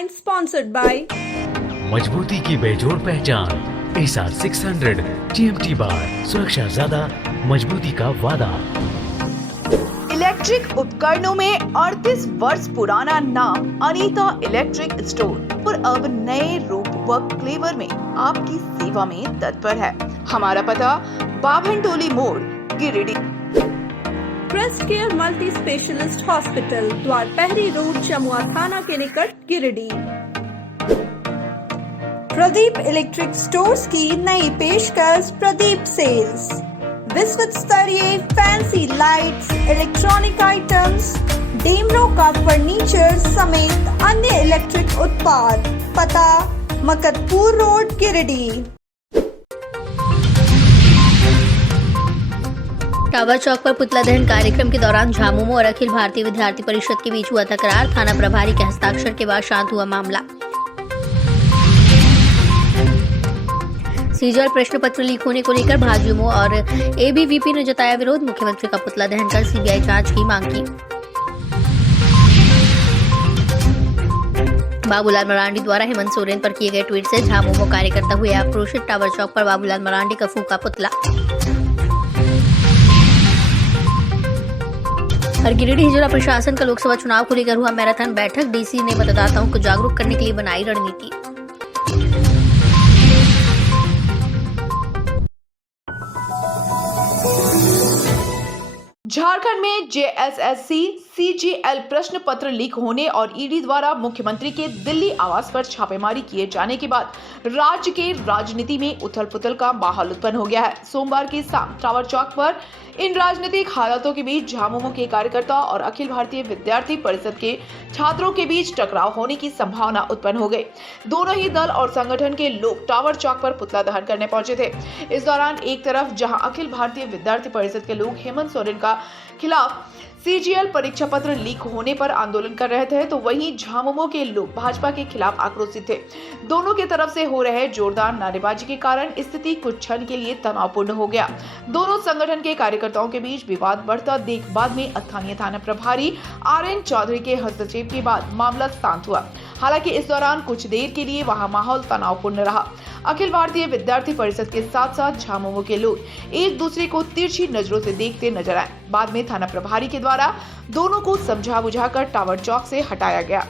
headline sponsored by मजबूती की बेजोड़ पहचान ASR 600 TMT बार, सुरक्षा ज्यादा, मजबूती का वादा। इलेक्ट्रिक उपकरणों में 38 वर्ष पुराना नाम अनीता इलेक्ट्रिक स्टोर और अब नए रूप व क्लेवर में आपकी सेवा में तत्पर है। हमारा पता बाभनटोली मोड़, Giridih. Crest care multi specialist hospital, Dwarpahari road, Chamua थाना के निकट, गिरिडीह। प्रदीप इलेक्ट्रिक स्टोर्स की नई पेशकश प्रदीप सेल्स। विश्व स्तरीय fancy lights, electronic items, Damro का फर्नीचर समेत अन्य इलेक्ट्रिक उत्पाद। पता मकतपुर रोड, गिरिडीह। टावर चौक पर पुतला दहन कार्यक्रम के दौरान झामुमो और अखिल भारतीय विद्यार्थी परिषद के बीच हुआ तकरार। थाना प्रभारी के हस्ताक्षर के बाद शांत हुआ मामला। सीजीएल प्रश्न पत्र लीक होने को लेकर भाजयुमो और एबीवीपी ने जताया विरोध। मुख्यमंत्री का पुतला दहन कर सीबीआई जांच की मांग की। बाबूलाल मरांडी द्वारा हेमंत सोरेन पर किए गए ट्वीट से झामुमो कार्यकर्ता हुए आक्रोशित। टावर चौक पर बाबूलाल मरांडी का फूंका पुतला। और गिरिडीह जिला प्रशासन का लोकसभा चुनाव को लेकर हुआ मैराथन बैठक। डीसी ने मतदाताओं को जागरूक करने के लिए बनाई रणनीति। झारखंड में जेएसएससी सीजीएल प्रश्न पत्र लीक होने और ईडी द्वारा मुख्यमंत्री के दिल्ली आवास पर छापेमारी किए जाने के बाद राज्य के राजनीति में उथल-पुथल का माहौल उत्पन्न हो गया है। सोमवार की शाम टावर चौक पर इन राजनीतिक हालातों के बीच झामुमो के कार्यकर्ता और अखिल भारतीय विद्यार्थी परिषद के छात्रों के बीच टकराव होने की संभावना उत्पन्न हो गई। दोनों ही दल और संगठन के लोग टावर चौक पर पुतला दहन करने पहुंचे थे। इस दौरान एक तरफ जहां अखिल भारतीय विद्यार्थी परिषद के लोग हेमंत सोरेन का खिलाफ सीजीएल परीक्षा पत्र लीक होने पर आंदोलन कर रहे थे, तो वहीं झामुमो के लोग भाजपा के खिलाफ आक्रोशित थे। दोनों की तरफ से हो रहे जोरदार नारेबाजी के कारण स्थिति कुछ क्षण के लिए तनावपूर्ण हो गया। दोनों संगठन के कार्यकर्ताओं के बीच विवाद बढ़ता देख बाद में स्थानीय थाना प्रभारी आरएन चौधरी के हस्तक्षेप के बाद मामला शांत हुआ। हालांकि इस दौरान कुछ देर के लिए वहां माहौल तनावपूर्ण रहा। अखिल भारतीय विद्यार्थी परिषद के साथ साथ झामुमो के लोग एक दूसरे को तिरछी नजरों से देखते नजर आए। बाद में थाना प्रभारी के द्वारा दोनों को समझा बुझाकर टावर चौक से हटाया गया।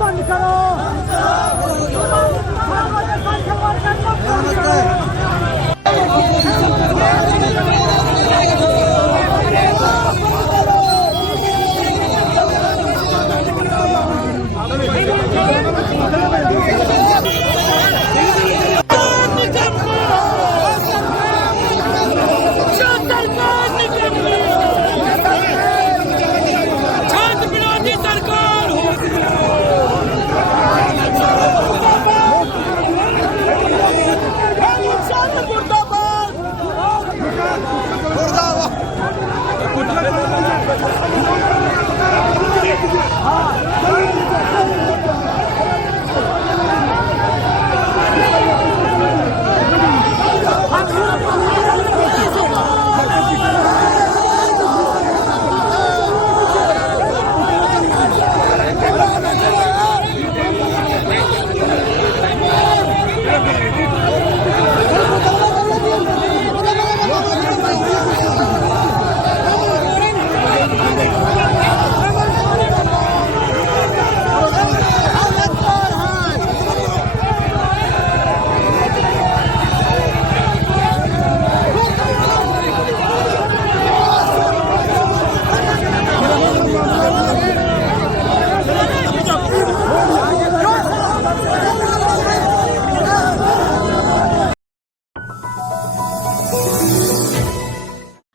बंद करो।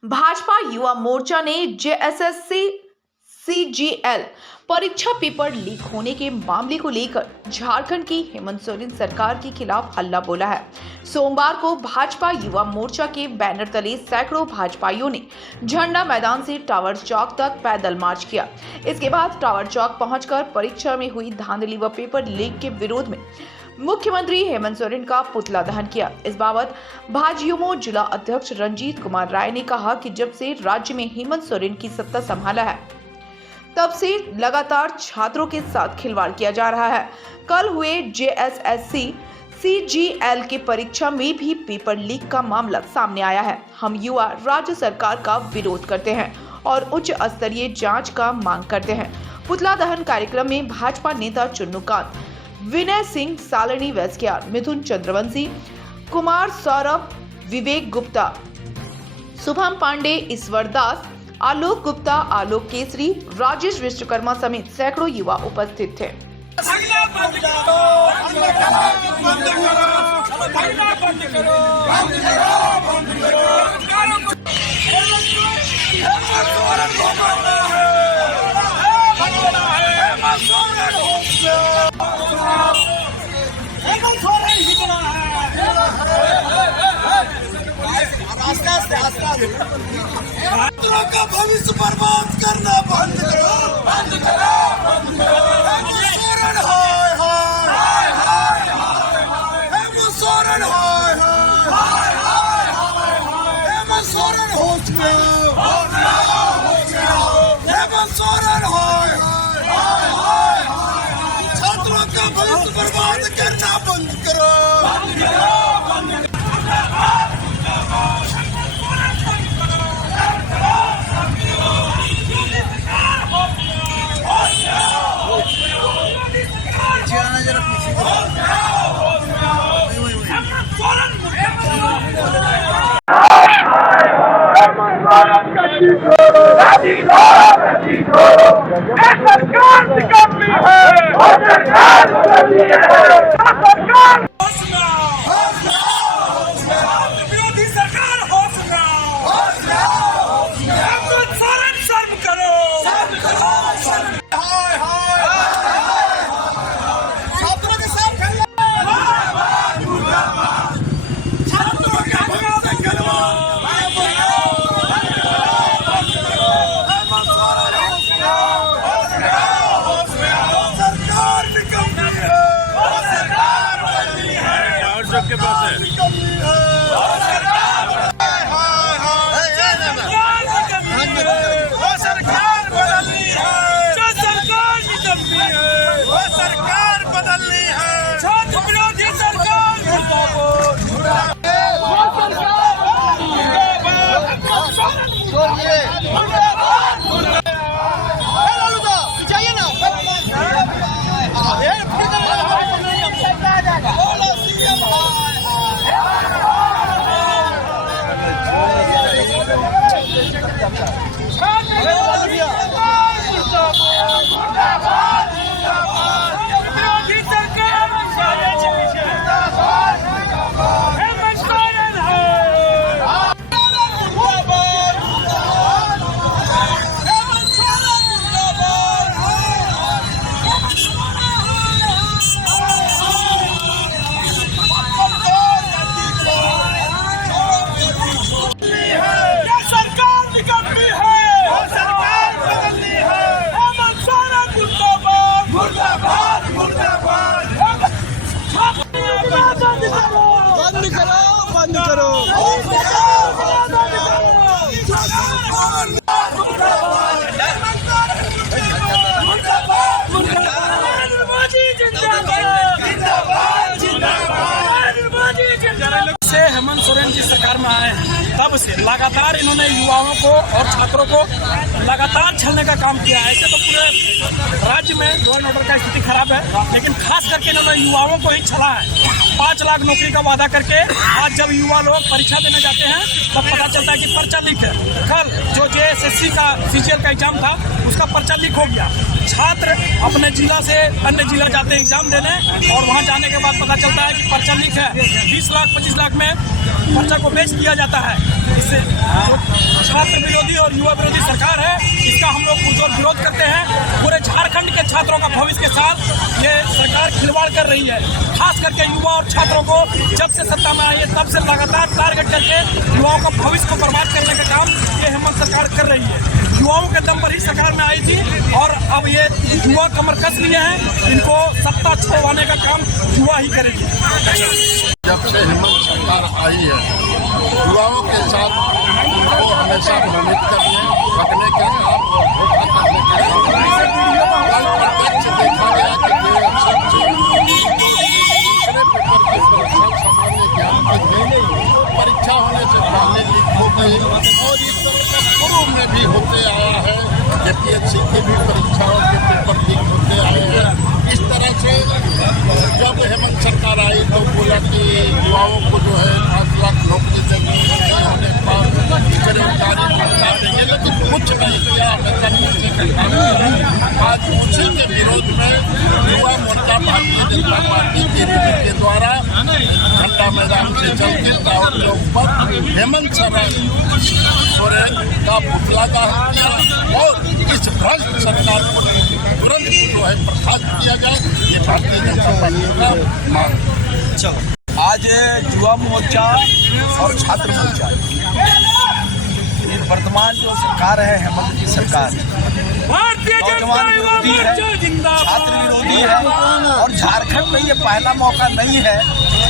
भाजपा युवा मोर्चा ने जेएसएससी सीजीएल परीक्षा पेपर लीक होने के मामले को लेकर झारखंड की हेमंत सोरेन सरकार के खिलाफ हल्ला बोला है। सोमवार को भाजपा युवा मोर्चा के बैनर तले सैकड़ों भाजपाइयों ने झंडा मैदान से टावर चौक तक पैदल मार्च किया। इसके बाद टावर चौक पहुंचकर परीक्षा में हुई धांधली व पेपर लीक के विरोध में मुख्यमंत्री हेमंत सोरेन का पुतला दहन किया। इस बाबत भाजयुमो जिला अध्यक्ष रंजीत कुमार राय ने कहा कि जब से राज्य में हेमंत सोरेन की सत्ता संभाला है तब से लगातार छात्रों के साथ खिलवाड़ किया जा रहा है। कल हुए जेएसएससी सीजीएल के परीक्षा में भी पेपर लीक का मामला सामने आया है। हम युवा राज्य सरकार का विरोध करते हैं और उच्च स्तरीय जांच का मांग करते हैं। पुतला दहन कार्यक्रम में भाजपा नेता चुन्नूकांत, विनय सिंह, सालनी वैस्कियार, मिथुन चंद्रवंशी, कुमार सौरभ, विवेक गुप्ता, शुभम पांडे, ईश्वर दास, आलोक गुप्ता, आलोक केसरी, राजेश विश्वकर्मा समेत सैकड़ों युवा उपस्थित थे। छात्रों का भविष्य बर्बाद करना बंद करो, बंद करो, बंद करो। सोरेन हाय हाय हाय हाय, हेमंत सोरेन हाय हाय हाय हाय, हेमंत सोरेन होश में आओ, हेमंत सोरेन हाय हाय हाय हाय। छात्रों का भविष्य बर्बाद करना बंद करो, बंद करो, बंद करो। आपके पास है? सरकार बदलनी है, जो सरकार निकलती है वो सरकार बदलनी है, छात्र विरोधी सरकार से हेमंत सोरेन जी सरकार में आए हैं तब से लगातार इन्होंने युवाओं को और छात्रों को लगातार छलने का काम किया है। ऐसे तो पूरे राज्य में लॉ एंड ऑर्डर का स्थिति खराब है, लेकिन खास करके इन्होंने युवाओं को ही छला है। 5 लाख नौकरी का वादा करके आज जब युवा लोग परीक्षा देने जाते हैं तब पता चलता है कि पर्चा लीक है। कल जो JSSC का CGL का एग्जाम था उसका पर्चा लीक हो गया। छात्र अपने जिला से अन्य जिला जाते हैं एग्जाम देने और वहां जाने के बाद पता चलता है कि पर्चा लीक है। 20 लाख 25 लाख में पर्चा को बेच दिया जाता है। इससे जो छात्र विरोधी और युवा विरोधी सरकार है इसका हम लोग पुरजोर विरोध करते हैं। पूरे झारखंड के छात्रों का भविष्य के साथ ये सरकार खिलवाड़ कर रही है। खास करके युवा और छात्रों को जब से सत्ता में आई है तब से लगातार टारगेट करके युवाओं का भविष्य को बर्बाद करने का काम ये हेमंत सरकार कर रही है। युवाओं के दम पर ही सरकार में आई थी और अब ये युवा कमर कस लिए हैं। इनको सत्ता छोड़वाने का काम युवा ही करेगी। जब से हेमंत सरकार आई है युवाओं के साथ उनको हमेशा भ्रमित करने भगने के काम और धोखा करने के काम कल प्रत्यक्ष देखा गया कि ये सब दूसरे पेपर की परीक्षा सामान्य ज्ञान की परीक्षा होने से पहले लीक हो गई और इस तरह का पूर्व में भी होते आया है। APSC की भी परीक्षाओं के पेपर लीक होते आए हैं। इस तरह से जब हेमंत सरकार आई तो बोला कि युवाओं को जो है 5 लाख नौकरी देंगे, उन्होंने बेरोजगारी भत्ता देंगे, लेकिन कुछ नहीं किया। आज उसी के विरोध में युवा मोर्चा भारतीय जनता पार्टी के द्वारा घंटा मैदान से चल के टावर चौक पर हेमंत सोरेन का पुतला दहन किया और इस भ्रष्ट सरकार को तुरंत जो है बर्खास्त किया जाए, ये भारतीय जनता पार्टी का मांग। आज युवा मोर्चा और छात्र मोर्चा वर्तमान जो सरकार है हेमंत की सरकार नौजवान विरोधी है, छात्र विरोधी है और झारखंड में ये पहला मौका नहीं है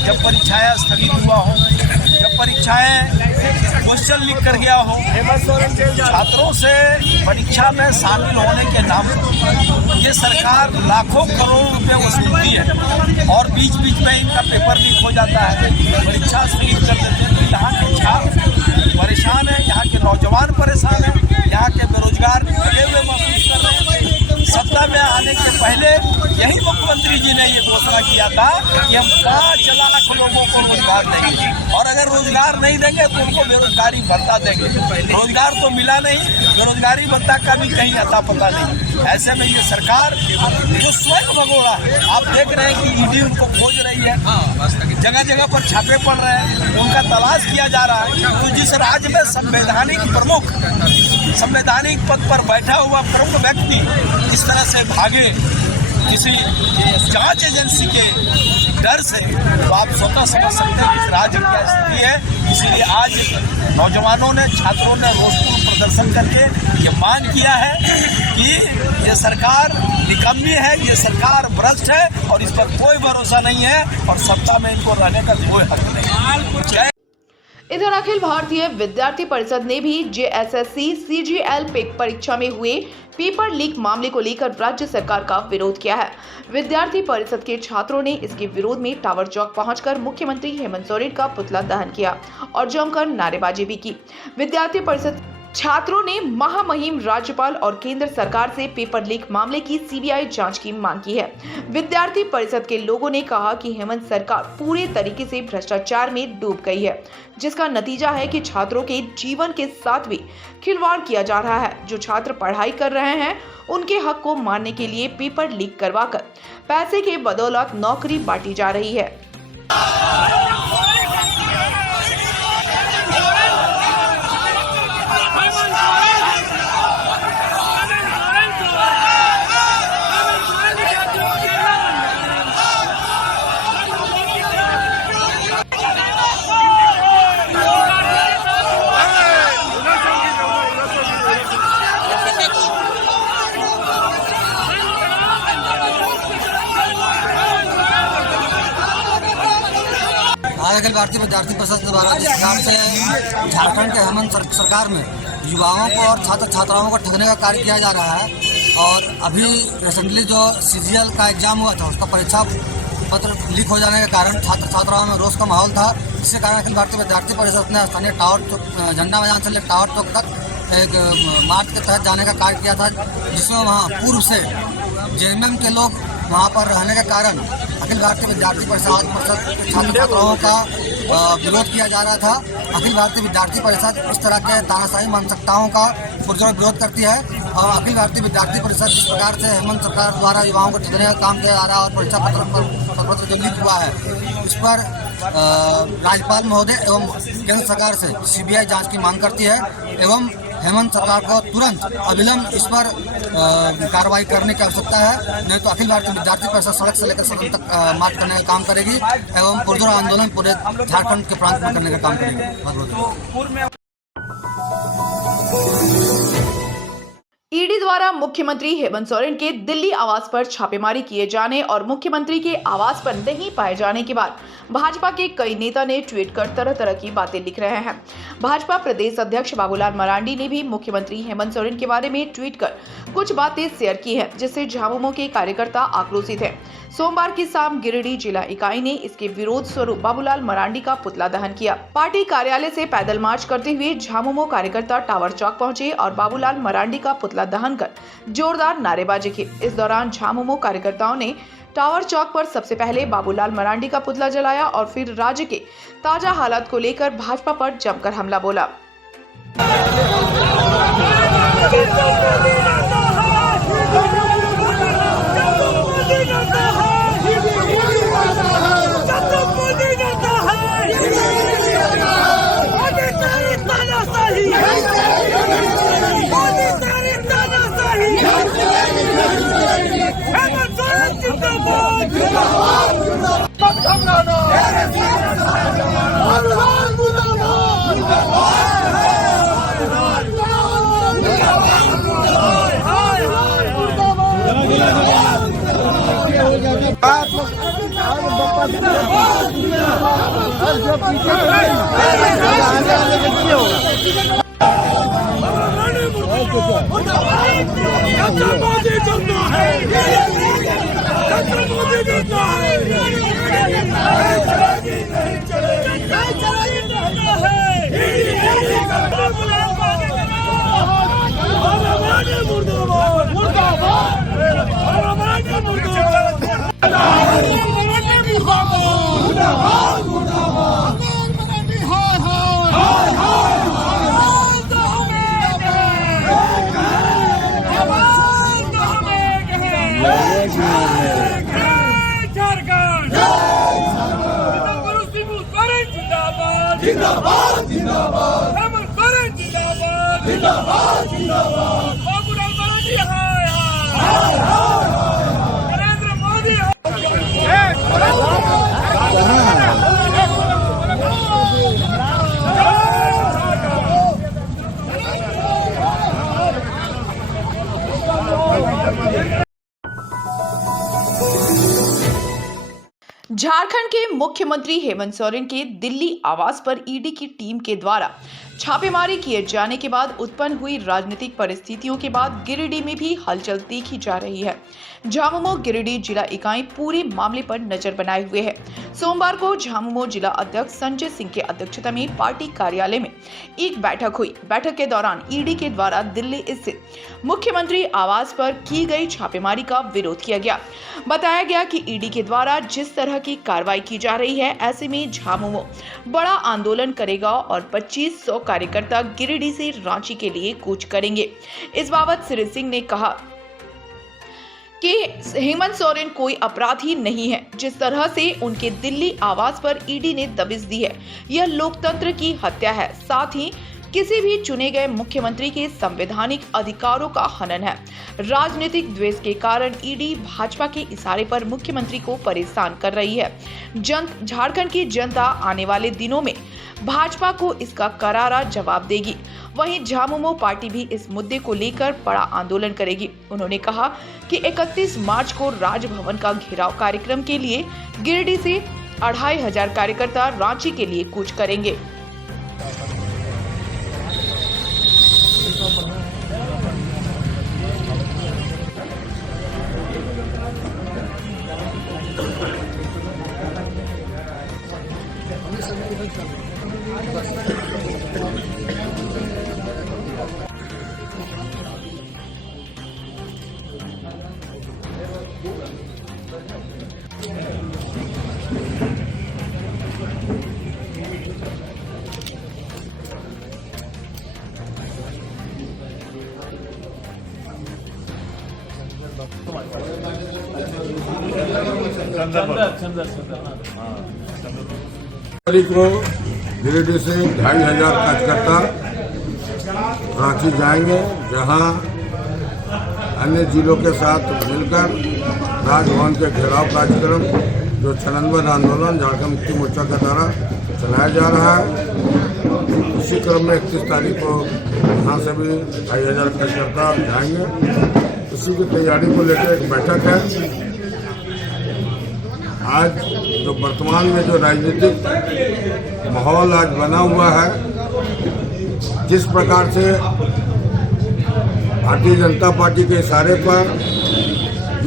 जब परीक्षाएं स्थगित हुआ हो, जब परीक्षाएं क्वेश्चन लीक कर गया हो। छात्रों से परीक्षा में शामिल होने के नाम पर ये सरकार लाखों करोड़ रुपए वसूलती है और बीच बीच में इनका पेपर लीक हो जाता है, परीक्षा स्थगित कर देते हैं। तो यहाँ के छात्र परेशान है, यहाँ के नौजवान परेशान है, यहाँ के बेरोजगार निकले हुए महसूस कर रहे हैं। सत्ता में आने के पहले यही मुख्यमंत्री जी ने ये घोषणा किया था कि हम 5 लाख लोगों को रोजगार देंगे और अगर रोजगार नहीं देंगे तो उनको बेरोजगारी भत्ता देंगे। रोजगार तो मिला नहीं, बेरोजगारी भत्ता का भी कहीं अता पता नहीं। ऐसे में ये सरकार जो स्वयं भगोड़ा है, आप देख रहे हैं कि ईडी उनको खोज रही है, जगह जगह पर छापे पड़ रहे हैं, उनका तलाश किया जा रहा है। तो जिस राज्य में संवैधानिक पद पर बैठा हुआ प्रमुख व्यक्ति इस तरह से भागे किसी जांच एजेंसी के डर से, तो आप स्वतः समझ सकते हैं कि इस राज्य की क्या स्थिति है। इसीलिए आज नौजवानों ने, छात्रों ने रोषपूर्ण प्रदर्शन करके ये मान किया है कि ये सरकार निकम्मी है, ये सरकार भ्रष्ट है और इस पर कोई भरोसा नहीं है और सत्ता में इनको रहने का कोई हक नहीं। जय। इधर अखिल भारतीय विद्यार्थी परिषद ने भी जेएसएससी सीजीएल परीक्षा में हुए पेपर लीक मामले को लेकर राज्य सरकार का विरोध किया है। विद्यार्थी परिषद के छात्रों ने इसके विरोध में टावर चौक पहुंचकर मुख्यमंत्री हेमंत सोरेन का पुतला दहन किया और जमकर नारेबाजी भी की। विद्यार्थी परिषद छात्रों ने महामहिम राज्यपाल और केंद्र सरकार से पेपर लीक मामले की सीबीआई जांच की मांग की है। विद्यार्थी परिषद के लोगों ने कहा कि हेमंत सरकार पूरे तरीके से भ्रष्टाचार में डूब गई है, जिसका नतीजा है कि छात्रों के जीवन के साथ भी खिलवाड़ किया जा रहा है। जो छात्र पढ़ाई कर रहे हैं उनके हक को मानने के लिए पेपर लीक करवाकर पैसे के बदौलत नौकरी बांटी जा रही है। अखिल भारतीय विद्यार्थी परिषद द्वारा जिस नाम से झारखंड के हेमंत सरकार में युवाओं को और छात्र छात्राओं को ठगने का कार्य किया जा रहा है और अभी रिसेंटली जो सीजीएल का एग्जाम हुआ था उसका परीक्षा पत्र लीक हो जाने के कारण छात्र छात्राओं में रोष का माहौल था। इसके कारण अखिल भारतीय विद्यार्थी परिषद ने स्थानीय टावर झंडा मैदान से लेकर टावर चौक तक एक मार्च के तहत जाने का कार्य किया था, जिसमें वहाँ पूर्व से जेएमएम के लोग वहाँ पर रहने के कारण अखिल भारतीय विद्यार्थी परिषद के छात्र छात्राओं का विरोध किया जा रहा था। अखिल भारतीय विद्यार्थी परिषद इस तरह के तानाशाही मानसिकताओं का पुरजोर विरोध करती है और अखिल भारतीय विद्यार्थी परिषद जिस प्रकार से हेमंत सरकार द्वारा युवाओं को ठगने का काम किया जा रहा है और परीक्षा पत्र जो लीक हुआ है इस पर राज्यपाल महोदय एवं केंद्र सरकार से सीबीआई जांच की मांग करती है एवं हेमंत सरकार को तुरंत अविलंब इस पर कार्रवाई करने की आवश्यकता है, नहीं तो अखिल भारतीय विद्यार्थी परिषद सड़क से लेकर सदन तक मार्च करने का काम करेगी एवं पुरजोर आंदोलन पूरे झारखंड के प्रांत में करने का काम करेगी। ईडी द्वारा मुख्यमंत्री हेमंत सोरेन के दिल्ली आवास पर छापेमारी किए जाने और मुख्यमंत्री के आवास पर नहीं पाए जाने के बाद भाजपा के कई नेता ने ट्वीट कर तरह तरह की बातें लिख रहे हैं। भाजपा प्रदेश अध्यक्ष बाबूलाल मरांडी ने भी मुख्यमंत्री हेमंत सोरेन के बारे में ट्वीट कर कुछ बातें शेयर की हैं, जिससे झामुमो के कार्यकर्ता आक्रोशित हैं। सोमवार की शाम गिरिडीह जिला इकाई ने इसके विरोध स्वरूप बाबूलाल मरांडी का पुतला दहन किया। पार्टी कार्यालय से पैदल मार्च करते हुए झामुमो कार्यकर्ता टावर चौक पहुंचे और बाबूलाल मरांडी का पुतला दहन कर जोरदार नारेबाजी की। इस दौरान झामुमो कार्यकर्ताओं ने टावर चौक पर सबसे पहले बाबूलाल मरांडी का पुतला जलाया और फिर राज्य के ताजा हालात को लेकर भाजपा पर जमकर हमला बोला। जिंदाबाद जिंदाबाद हेमंत सोरेन जिंदाबाद जिंदाबाद जिंदाबाद बाबूलाल मरांडी हाय हाय हाय नरेंद्र मोदी हाय के मुख्यमंत्री हेमंत सोरेन के दिल्ली आवास पर ईडी की टीम के द्वारा छापेमारी किए जाने के बाद उत्पन्न हुई राजनीतिक परिस्थितियों के बाद गिरिडीह में भी हलचल देखी जा रही है। झामुमो गिरिडीह जिला इकाई पूरे मामले पर नजर बनाए हुए है। सोमवार को झामुमो जिला अध्यक्ष संजय सिंह की अध्यक्षता में पार्टी कार्यालय में एक बैठक हुई। बैठक के दौरान ईडी के द्वारा दिल्ली स्थित मुख्यमंत्री आवास पर की गई छापेमारी का विरोध किया गया। बताया गया कि ईडी के द्वारा जिस तरह की कार्रवाई की जा रही है, ऐसे में झामुमो बड़ा आंदोलन करेगा और 2500 कार्यकर्ता गिरिडीह से रांची के लिए कूच करेंगे। इस बाबत श्री सिंह ने कहा कि हेमंत सोरेन कोई अपराधी नहीं है। जिस तरह से उनके दिल्ली आवास पर ईडी ने दबिश दी है, यह लोकतंत्र की हत्या है, साथ ही किसी भी चुने गए मुख्यमंत्री के संवैधानिक अधिकारों का हनन है। राजनीतिक द्वेष के कारण ईडी भाजपा के इशारे पर मुख्यमंत्री को परेशान कर रही है। झारखंड की जनता आने वाले दिनों में भाजपा को इसका करारा जवाब देगी। वहीं झामुमो पार्टी भी इस मुद्दे को लेकर बड़ा आंदोलन करेगी। उन्होंने कहा कि 31 मार्च को राजभवन का घेराव कार्यक्रम के लिए गिरिडीह से 2500 कार्यकर्ता रांची के लिए कूच करेंगे। तारीख को गिरिडीह से 2500 कार्यकर्ता रांची जाएंगे, जहां अन्य जिलों के साथ मिलकर राजभवन के घेराव कार्यक्रम जो छननबंद आंदोलन झारखंड मुक्ति मोर्चा के द्वारा चलाया जा रहा है, उसी क्रम में 31 तारीख को यहाँ से भी 2500 कार्यकर्ता जाएंगे। उसी की तैयारी को लेकर एक बैठक है। आज जो वर्तमान में जो राजनीतिक माहौल आज बना हुआ है, जिस प्रकार से भारतीय जनता पार्टी के इशारे पर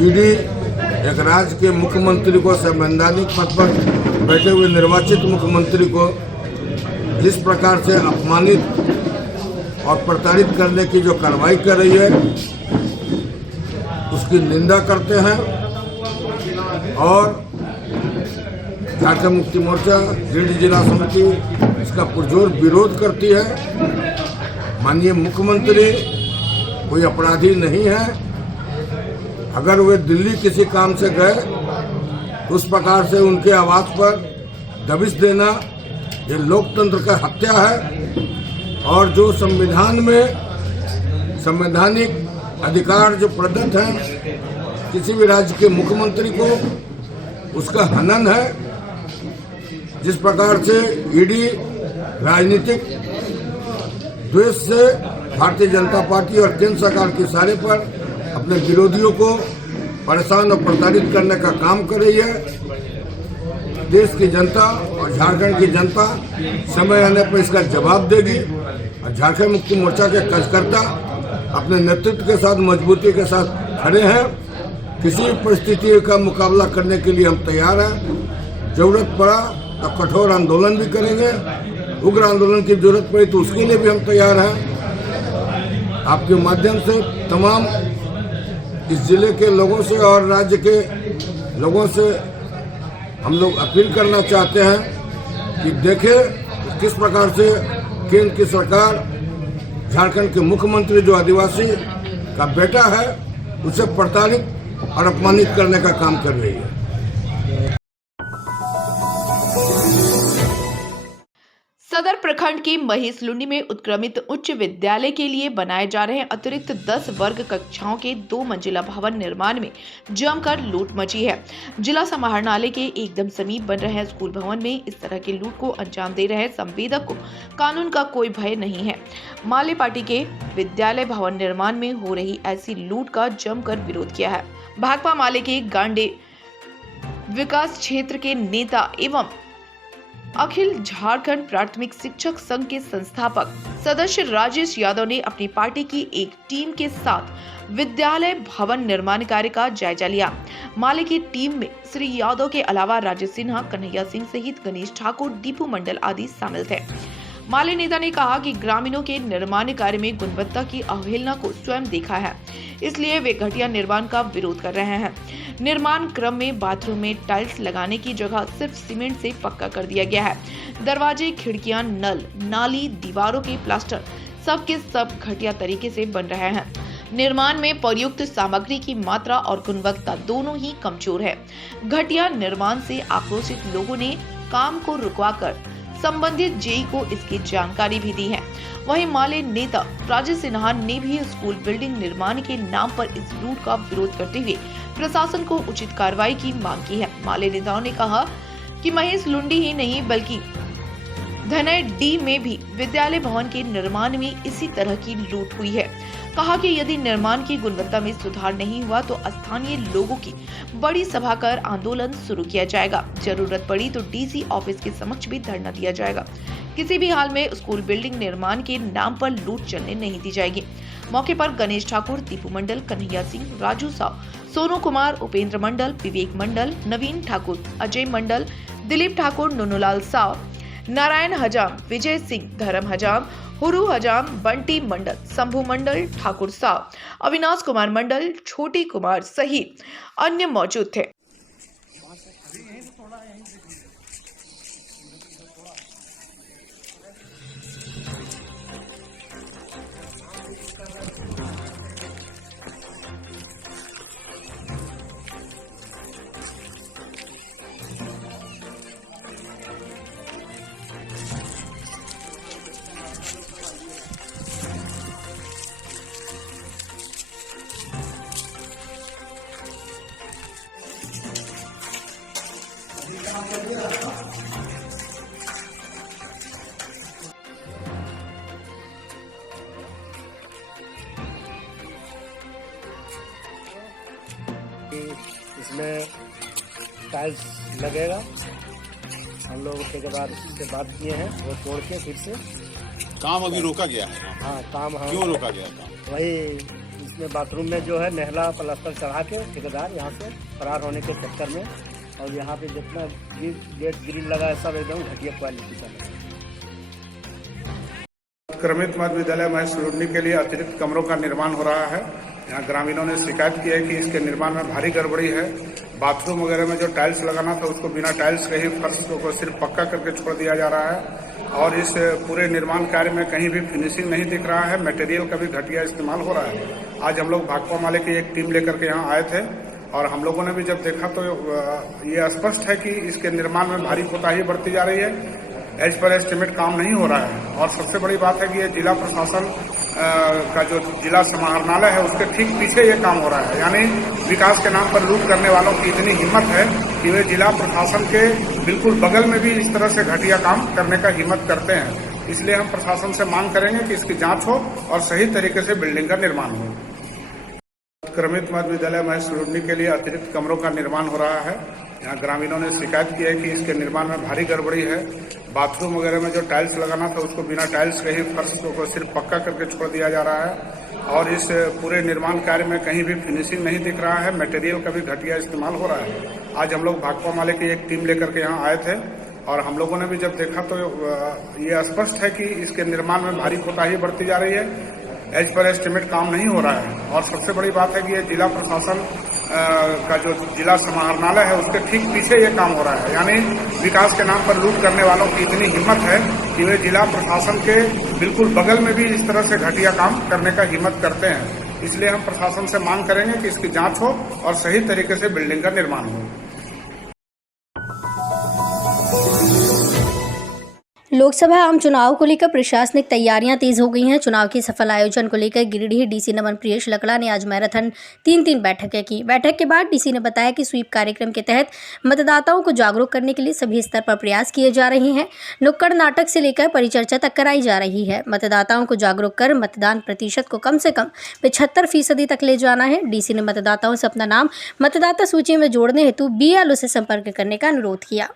ईडी एक राज्य के मुख्यमंत्री को, संवैधानिक पद पर बैठे हुए निर्वाचित मुख्यमंत्री को जिस प्रकार से अपमानित और प्रताड़ित करने की जो कार्रवाई कर रही है, उसकी निंदा करते हैं और झारखंड मुक्ति मोर्चा गिरिडीह जिला समिति इसका पुरजोर विरोध करती है। माननीय मुख्यमंत्री कोई अपराधी नहीं है। अगर वे दिल्ली किसी काम से गए, उस प्रकार से उनके आवास पर दबिश देना ये लोकतंत्र का हत्या है। और जो संविधान में संवैधानिक अधिकार जो प्रदत्त हैं किसी भी राज्य के मुख्यमंत्री को, उसका हनन है। जिस प्रकार से ईडी राजनीतिक द्वेष से भारतीय जनता पार्टी और केंद्र सरकार के इशारे पर अपने विरोधियों को परेशान और प्रताड़ित करने का काम कर रही है। देश की जनता और झारखंड की जनता समय आने पर इसका जवाब देगी और झारखंड मुक्ति मोर्चा के कार्यकर्ता अपने नेतृत्व के साथ मजबूती के साथ खड़े हैं। किसी भी परिस्थिति का मुकाबला करने के लिए हम तैयार हैं। जरूरत पड़ा तो कठोर आंदोलन भी करेंगे, उग्र आंदोलन की जरूरत पड़ी तो उसके लिए भी हम तैयार हैं। आपके माध्यम से तमाम इस जिले के लोगों से और राज्य के लोगों से हम लोग अपील करना चाहते हैं कि देखें किस प्रकार से केंद्र की सरकार झारखंड के मुख्यमंत्री जो आदिवासी का बेटा है, उसे प्रताड़ित और अपमानित करने का काम कर रही है। सदर प्रखंड के महेश लुंडी में उत्क्रमित उच्च विद्यालय के लिए बनाए जा रहे अतिरिक्त 10 वर्ग कक्षाओं के 2 मंजिला भवन निर्माण में जमकर लूट मची है। जिला समाहरणालय के एकदम समीप बन रहे स्कूल भवन में इस तरह के लूट को अंजाम दे रहे संवेदक को कानून का कोई भय नहीं है। माले पार्टी के विद्यालय भवन निर्माण में हो रही ऐसी लूट का जमकर विरोध किया है। भाकपा माले के गांडे विकास क्षेत्र के नेता एवं अखिल झारखंड प्राथमिक शिक्षक संघ के संस्थापक सदस्य राजेश यादव ने अपनी पार्टी की एक टीम के साथ विद्यालय भवन निर्माण कार्य का जायजा लिया। माले की टीम में श्री यादव के अलावा राजेश सिन्हा, कन्हैया सिंह सहित गणेश ठाकुर, दीपू मंडल आदि शामिल थे। माले नेता ने कहा कि ग्रामीणों के निर्माण कार्य में गुणवत्ता की अवहेलना को स्वयं देखा है, इसलिए वे घटिया निर्माण का विरोध कर रहे हैं। निर्माण क्रम में बाथरूम में टाइल्स लगाने की जगह सिर्फ सीमेंट से पक्का कर दिया गया है। दरवाजे, खिड़कियां, नल, नाली, दीवारों के प्लास्टर सब के सब घटिया तरीके से बन रहे हैं। निर्माण में प्रयुक्त सामग्री की मात्रा और गुणवत्ता दोनों ही कमजोर है। घटिया निर्माण से आक्रोशित लोगों ने काम को रुकवाकर संबंधित जेई को इसकी जानकारी भी दी है। वहीं माले नेता राजेश सिन्हा ने भी स्कूल बिल्डिंग निर्माण के नाम पर इस लूट का विरोध करते हुए प्रशासन को उचित कार्रवाई की मांग की है। माले नेताओं ने कहा कि महेश लुंडी ही नहीं बल्कि धनय डी में भी विद्यालय भवन के निर्माण में इसी तरह की लूट हुई है। कहा कि यदि निर्माण की गुणवत्ता में सुधार नहीं हुआ तो स्थानीय लोगों की बड़ी सभा कर आंदोलन शुरू किया जाएगा। जरूरत पड़ी तो डीसी ऑफिस के समक्ष भी धरना दिया जाएगा। किसी भी हाल में स्कूल बिल्डिंग निर्माण के नाम पर लूट चलने नहीं दी जाएगी। मौके पर गणेश ठाकुर, दीपू मंडल, कन्हैया सिंह, राजू साव, सोनू कुमार, उपेंद्र मंडल, विवेक मंडल, नवीन ठाकुर, अजय मंडल, दिलीप ठाकुर, नुनुलाल साव, नारायण हजाम, विजय सिंह, धर्म हजाम, हुरु हजाम, बंटी मंडल, शंभू मंडल, ठाकुर साव, अविनाश कुमार मंडल, छोटी कुमार सहित अन्य मौजूद थे। इसमें टाइल्स लगेगा। हम लोग ठेकेदार से बात किए हैं, वो तोड़ के फिर से काम अभी रोका गया है। हाँ, काम हम क्यों रोका गया था? वही इसमें बाथरूम में जो है नेहला प्लास्टर चढ़ा के ठेकेदार यहाँ से फरार होने के चक्कर में, और यहाँ पे जितना गेट ग्रिल लगा है सब एकदम घटिया क्वालिटी का है। क्रमित मध्य विद्यालय महेश लुंडी के लिए अतिरिक्त कमरों का निर्माण हो रहा है। यहाँ ग्रामीणों ने शिकायत की है कि इसके निर्माण में भारी गड़बड़ी है। बाथरूम वगैरह में जो टाइल्स लगाना था उसको बिना टाइल्स के ही फर्श को सिर्फ पक्का करके छोड़ दिया जा रहा है, और इस पूरे निर्माण कार्य में कहीं भी फिनिशिंग नहीं दिख रहा है। मटेरियल का भी घटिया इस्तेमाल हो रहा है। आज हम लोग भाकपा माले की एक टीम लेकर के यहाँ आए थे, और हम लोगों ने भी जब देखा तो ये स्पष्ट है कि इसके निर्माण में भारी कोताही बरती जा रही है। एज पर एस्टिमेट काम नहीं हो रहा है, और सबसे बड़ी बात है कि ये जिला प्रशासन का जो जिला समाहरणालय है उसके ठीक पीछे ये काम हो रहा है। यानी विकास के नाम पर लूट करने वालों की इतनी हिम्मत है कि वे जिला प्रशासन के बिल्कुल बगल में भी इस तरह से घटिया काम करने का हिम्मत करते हैं। इसलिए हम प्रशासन से मांग करेंगे कि इसकी जांच हो और सही तरीके से बिल्डिंग का निर्माण हो। क्रमित मध्य विद्यालय महेश लुंडी के लिए अतिरिक्त कमरों का निर्माण हो रहा है। यहाँ ग्रामीणों ने शिकायत की है कि इसके निर्माण में भारी गड़बड़ी है। बाथरूम वगैरह में जो टाइल्स लगाना था उसको बिना टाइल्स के ही फर्श को सिर्फ पक्का करके छोड़ दिया जा रहा है, और इस पूरे निर्माण कार्य में कहीं भी फिनिशिंग नहीं दिख रहा है। मटेरियल का भी घटिया इस्तेमाल हो रहा है। आज हम लोग भाकपा माले की एक टीम लेकर के यहाँ आए थे, और हम लोगों ने भी जब देखा तो ये स्पष्ट है कि इसके निर्माण में भारी कोताही बरती जा रही है। एज पर एस्टिमेट काम नहीं हो रहा है, और सबसे बड़ी बात है कि ये जिला प्रशासन का जो जिला समाहरणालय है उसके ठीक पीछे ये काम हो रहा है। यानी विकास के नाम पर लूट करने वालों की इतनी हिम्मत है कि वे जिला प्रशासन के बिल्कुल बगल में भी इस तरह से घटिया काम करने का हिम्मत करते हैं। इसलिए हम प्रशासन से मांग करेंगे कि इसकी जांच हो और सही तरीके से बिल्डिंग का निर्माण हो। लोकसभा आम चुनाव को लेकर प्रशासनिक तैयारियां तेज हो गई हैं। चुनाव के सफल आयोजन को लेकर गिरिडीह डीसी नमन प्रियेश लकड़ा ने आज मैराथन 3 बैठकें की। बैठक के बाद डीसी ने बताया कि स्वीप कार्यक्रम के तहत मतदाताओं को जागरूक करने के लिए सभी स्तर पर प्रयास किए जा रहे हैं। नुक्कड़ नाटक से लेकर परिचर्चा तक कराई जा रही है। मतदाताओं को जागरूक कर मतदान प्रतिशत को कम से कम 75% तक ले जाना है। डीसी ने मतदाताओं से अपना नाम मतदाता सूची में जोड़ने हेतु BLO से संपर्क करने का अनुरोध किया।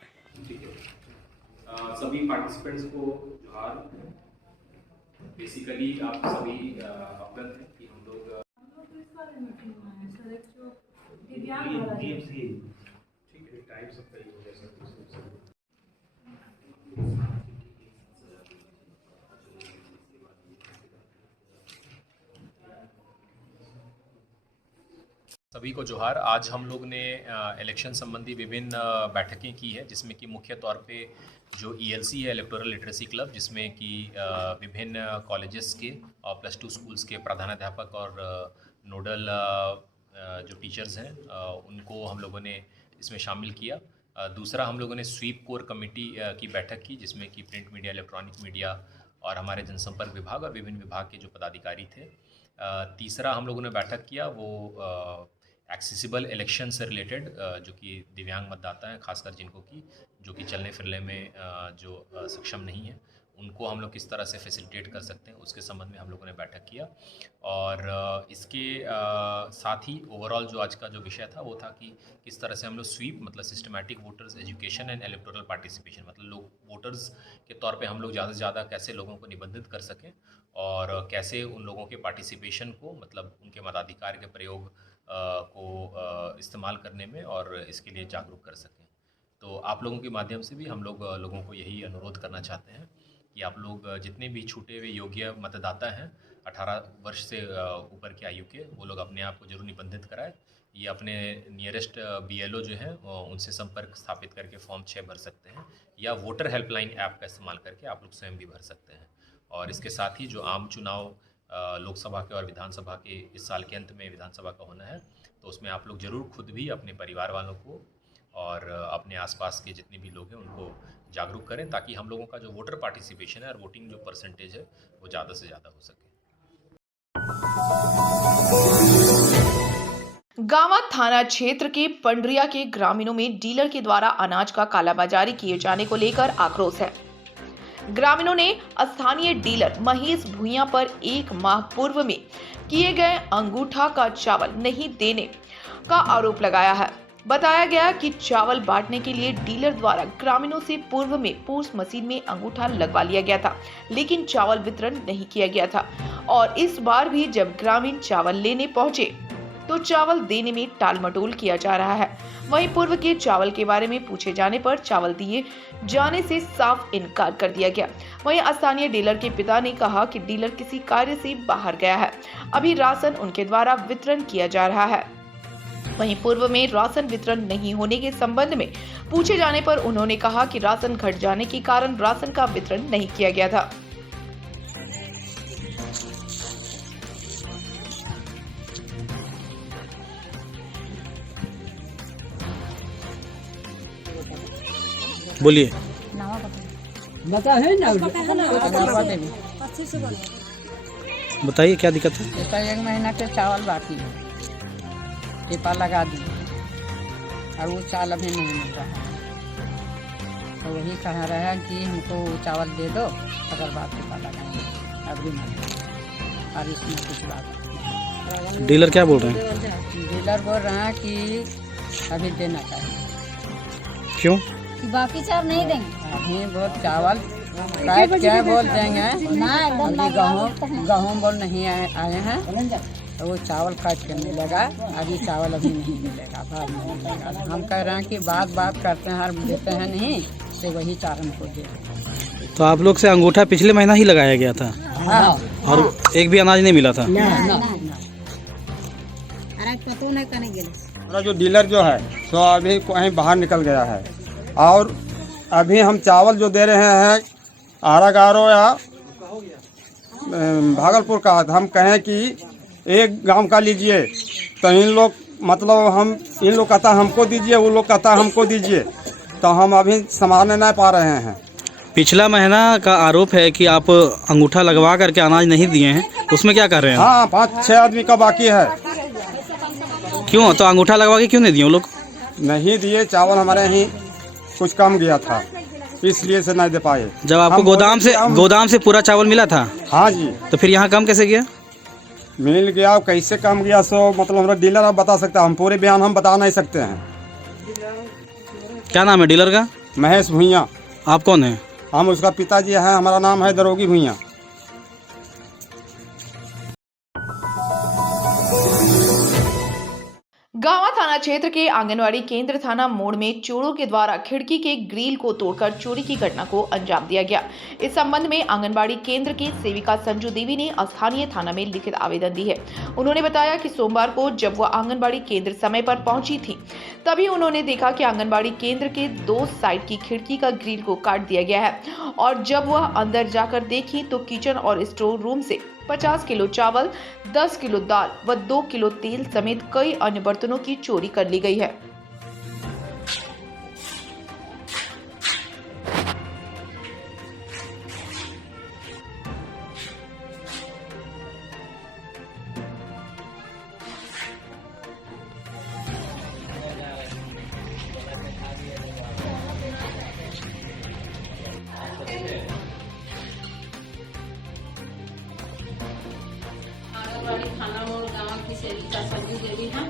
सभी पार्टिसिपेंट्स को जोहार। बेसिकली आप सभी अवगत हैं कि हम लोग सभी को जोहार। आज हम लोग ने इलेक्शन संबंधी विभिन्न बैठकें की है, जिसमें कि मुख्य तौर पे जो ELC है, इलेक्टोरल लिटरेसी क्लब, जिसमें कि विभिन्न कॉलेजेस के और +2 स्कूल्स के प्रधानाध्यापक और नोडल जो टीचर्स हैं उनको हम लोगों ने इसमें शामिल किया। दूसरा, हम लोगों ने स्वीप कोर कमेटी की बैठक की, जिसमें कि प्रिंट मीडिया, इलेक्ट्रॉनिक मीडिया और हमारे जनसंपर्क विभाग और विभिन्न विभाग के जो पदाधिकारी थे। तीसरा, हम लोगों ने बैठक किया वो एक्सेसिबल इलेक्शन से रिलेटेड, जो कि दिव्यांग मतदाता हैं, खासकर जिनको कि जो कि चलने फिरने में जो सक्षम नहीं है, उनको हम लोग किस तरह से फैसिलिटेट कर सकते हैं, उसके संबंध में हम लोगों ने बैठक किया। और इसके साथ ही ओवरऑल जो आज का जो विषय था वो था कि किस तरह से हम लोग स्वीप मतलब systematic voters education and electoral participation, मतलब लोग वोटर्स के तौर पे हम लोग ज़्यादा से ज़्यादा कैसे लोगों को निबंधित कर सकें और कैसे उन लोगों के पार्टिसिपेशन को, मतलब उनके मताधिकार के प्रयोग को इस्तेमाल करने में और इसके लिए जागरूक कर सकें। तो आप लोगों के माध्यम से भी हम लोग लोगों को यही अनुरोध करना चाहते हैं कि आप लोग जितने भी छूटे हुए योग्य मतदाता हैं 18 वर्ष से ऊपर की आयु के, वो लोग अपने आप को जरूर निबंधित कराएं। ये अपने नियरेस्ट BLO जो है उनसे संपर्क स्थापित करके फॉर्म 6 भर सकते हैं, या वोटर हेल्पलाइन ऐप का इस्तेमाल करके आप लोग स्वयं भी भर सकते हैं। और इसके साथ ही जो आम चुनाव लोकसभा के और विधानसभा के इस साल के अंत में विधानसभा का होना है, तो उसमें आप लोग ज़रूर खुद भी अपने परिवार वालों को और अपने आसपास के जितने भी लोग हैं उनको जागरूक करें, ताकि हम लोगों का जो वोटर पार्टिसिपेशन है और वोटिंग जो परसेंटेज है वो ज़्यादा से ज़्यादा हो सके। गांवा थाना क्षेत्र के पंडरिया के ग्रामीणों में डीलर के द्वारा अनाज का कालाबाजारी किए जाने को लेकर आक्रोश है। ग्रामीणों ने स्थानीय डीलर महेश भुइयां पर 1 माह पूर्व में किए गए अंगूठा का चावल नहीं देने का आरोप लगाया है। बताया गया कि चावल बांटने के लिए डीलर द्वारा ग्रामीणों से पूर्व में पोस्ट मशीन में अंगूठा लगवा लिया गया था, लेकिन चावल वितरण नहीं किया गया था। और इस बार भी जब ग्रामीण चावल लेने पहुंचे तो चावल देने में टालमटोल किया जा रहा है। वहीं पूर्व के चावल के बारे में पूछे जाने पर चावल दिए जाने से साफ इनकार कर दिया गया। वहीं स्थानीय डीलर के पिता ने कहा कि डीलर किसी कार्य से बाहर गया है, अभी राशन उनके द्वारा वितरण किया जा रहा है। वहीं पूर्व में राशन वितरण नहीं होने के संबंध में पूछे जाने पर उन्होंने कहा कि राशन घट जाने के कारण राशन का वितरण नहीं किया गया था। बोलिए। बताइए क्या दिक्कत है? 1 महीना के चावल बाकी है, टिपा लगा दी और वो चावल अभी नहीं मिल रहा है। तो वही कह रहे हैं कि हमको चावल दे दो, अगर बात टिपा लगा अभी नहीं, और इसमें कुछ बात। डीलर क्या बोल रहे हैं? डीलर बोल रहे हैं कि अभी देना चाहिए। क्यों? बाकी चावल नहीं देंगे, अभी बहुत चावल काट क्या बोल देंगे ना, एकदम गेहूँ बोल नहीं आए हैं, तो वो चावल काट के मिलेगा, अभी चावल अभी नहीं मिलेगा, बाद में मिलेगा। हम कह रहे हैं कि बात करते हैं और देते हैं नहीं, तो वही चावल को दे। तो आप लोग से अंगूठा पिछले महीना ही लगाया गया था? हाँ। और एक भी अनाज नहीं मिला था? हमारा जो डीलर जो है सो अभी कहीं बाहर निकल गया है, और अभी हम चावल जो दे रहे हैं आरागारो या भागलपुर का, हम कहें कि एक गांव का लीजिए, तो इन लोग मतलब हम इन लोग कहता हमको दीजिए, वो लोग कहता हमको दीजिए, तो हम अभी संभालने नहीं पा रहे हैं। पिछला महीना का आरोप है कि आप अंगूठा लगवा करके अनाज नहीं दिए हैं, उसमें क्या कर रहे हैं? हाँ, 5-6 आदमी का बाकी है। क्यों? तो अंगूठा लगवा के क्यों नहीं दिए वो लोग? नहीं दिए, चावल हमारे यहीं कुछ कम गया था, इसलिए से नहीं दे पाए। जब आपको गोदाम से पूरा चावल मिला था? हाँ जी। तो फिर यहाँ कम कैसे गया? मिल गया, कैसे कम गया सो मतलब हमारा डीलर आप बता सकता है, हम पूरे बयान हम बता नहीं सकते हैं। क्या नाम है डीलर का? महेश भुइयाँ। आप कौन है? हम उसका पिताजी हैं, हमारा नाम है दरोगी भुइयाँ। गांवा थाना क्षेत्र के आंगनवाड़ी केंद्र थाना मोड़ में चोरों के द्वारा खिड़की के ग्रिल को तोड़कर चोरी की घटना को अंजाम दिया गया। इस संबंध में आंगनवाड़ी केंद्र की सेविका संजू देवी ने स्थानीय थाना में लिखित आवेदन दी है। उन्होंने बताया कि सोमवार को जब वह आंगनवाड़ी केंद्र समय पर पहुंची थी, तभी उन्होंने देखा कि आंगनवाड़ी केंद्र के 2 साइड की खिड़की का ग्रिल को काट दिया गया है और जब वह अंदर जाकर देखी तो किचन और स्टोर रूम से 50 किलो चावल, 10 किलो दाल व 2 किलो तेल समेत कई अन्य बर्तनों की चोरी कर ली गई है। थाना मोड़ गाँव की सेविका संजू देवी हैं।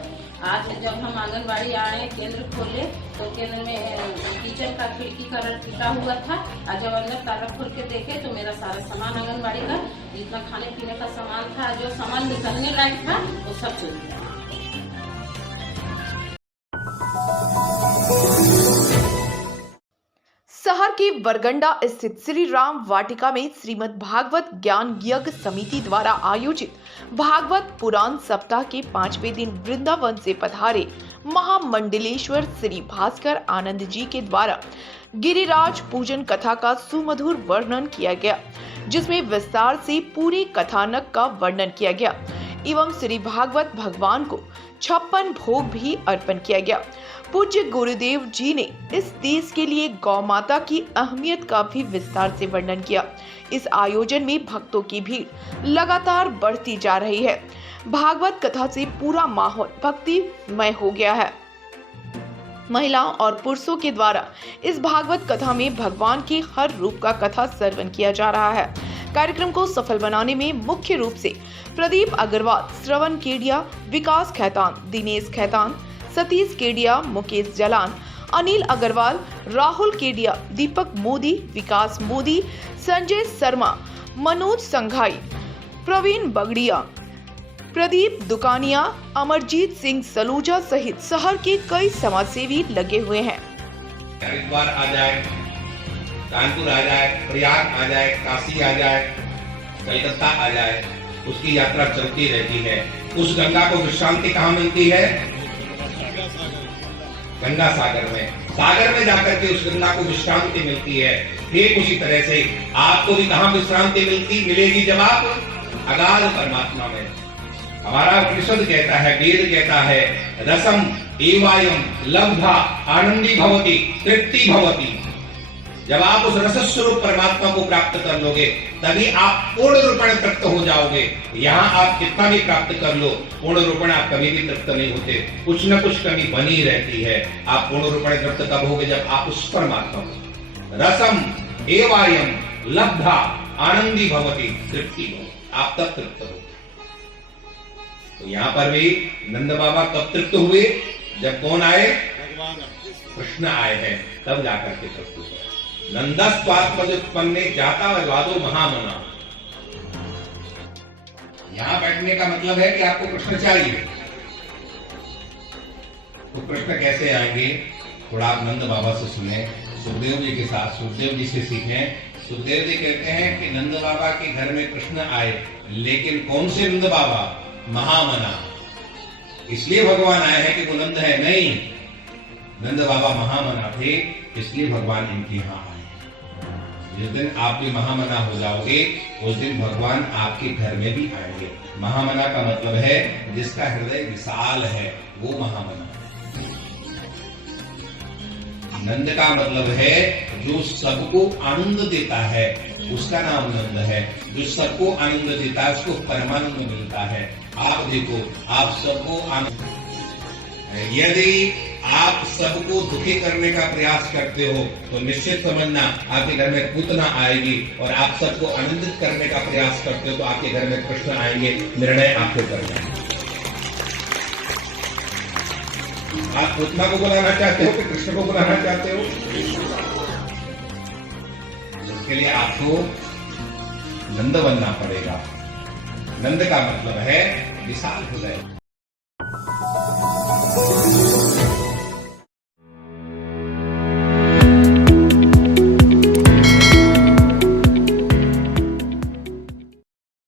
आज जब हम आंगनबाड़ी आए, केंद्र खोले तो केंद्र में किचन का खिड़की का रड टूटा हुआ था और जब अंदर ताला खोल के देखे तो मेरा सारा सामान आंगनबाड़ी का जितना खाने पीने का सामान था, जो सामान निकलने लायक था, वो सब चोरी गया। शहर के बरगंडा स्थित श्री राम वाटिका में श्रीमद् भागवत ज्ञान यज्ञ समिति द्वारा आयोजित भागवत पुराण सप्ताह के 5वें दिन वृंदावन से पधारे महामंडलेश्वर श्री भास्कर आनंद जी के द्वारा गिरिराज पूजन कथा का सुमधुर वर्णन किया गया, जिसमें विस्तार से पूरे कथानक का वर्णन किया गया एवं श्री भागवत भगवान को 56 भोग भी अर्पण किया गया। पूज्य गुरुदेव जी ने इस देश के लिए गौ माता की अहमियत का भी विस्तार से वर्णन किया। इस आयोजन में भक्तों की भीड़ लगातार बढ़ती जा रही है। भागवत कथा से पूरा माहौल भक्तिमय हो गया है। महिलाओं और पुरुषों के द्वारा इस भागवत कथा में भगवान के हर रूप का कथा श्रवण किया जा रहा है। कार्यक्रम को सफल बनाने में मुख्य रूप से प्रदीप अग्रवाल, श्रवण केडिया, विकास खैतान, दिनेश खैतान, सतीश केडिया, मुकेश जलान, अनिल अग्रवाल, राहुल केडिया, दीपक मोदी, विकास मोदी, संजय शर्मा, मनोज संघाई, प्रवीण बगड़िया, प्रदीप दुकानिया, अमरजीत सिंह सलूजा सहित शहर के कई समाजसेवी लगे हुए हैं। हरिद्वार आ जाए, कानपुर आ जाए, प्रयाग आ जाए, काशी आ जाए, कलकत्ता आ जाए, उसकी यात्रा चलती रहती है। उस गंगा को विश्रांति कहाँ मिलती है? गंगा सागर में। सागर में जाकर के उस गंगा को विश्रांति मिलती है। ठीक उसी तरह से आपको भी कहाँ विश्रांति मिलेगी? जब आप अगाध परमात्मा में। हमारा उपनिषद कहता है, वेद कहता है, रसम एवायम लब्धा आनंदी भवति तृप्ति भवति। जब आप उस रस स्वरूप परमात्मा को प्राप्त कर लोगे तभी आप पूर्ण रूपेण तृप्त हो जाओगे। यहाँ आप कितना भी प्राप्त कर लो, पूर्ण रूपेण आप कभी भी तृप्त नहीं होते, कुछ न कुछ कमी बनी रहती है। आप पूर्ण रूपेण तृप्त कब होगे? जब आप उस परमात्मा को रसम एवायम लब्धा आनंदी भवति तृप्ति भवति, आप तब तृप्त हो। तो यहाँ पर भी नंद बाबा कब तृप्त हुए? जब कौन आए? कृष्ण आए हैं, तब जाकर के तृप्त हुए। नंदस्वात्मजुत्पन्ने जाता वादो महामना। यहाँ बैठने का मतलब है कि आपको कृष्ण चाहिए। तो कृष्ण कैसे आएंगे? थोड़ा आप नंद बाबा से सुने, सुखदेव जी के साथ, सुखदेव जी से सीखें। सुखदेव जी कहते हैं कि नंद बाबा के घर में कृष्ण आए, लेकिन कौन से नंद बाबा? महामना। इसलिए भगवान आए हैं कि वो नंद है? नहीं, नंद बाबा महामना थे, इसलिए भगवान इनके यहाँ आए। जिस दिन आप भी महामना हो जाओगे, उस दिन भगवान आपके घर में भी आएंगे। महामना का मतलब है जिसका हृदय विशाल है, वो महामना। नंद का मतलब है जो सबको आनंद देता है, उसका नाम नंद है। जो सबको आनंद देता है उसको परमानंद मिलता है। आप देखो, आप सबको आनंद, यदि आप सबको दुखी करने का प्रयास करते हो तो निश्चित समझना आपके घर में पूतना आएगी, और आप सबको आनंदित करने का प्रयास करते हो तो आपके घर में कृष्ण आएंगे। निर्णय आपको करना है। आप पूतना को बुलाना चाहते हो कि कृष्ण को बुलाना चाहते हो? इसके लिए आपको नंद बनना पड़ेगा। नंद का मतलब है विशाल हृदय।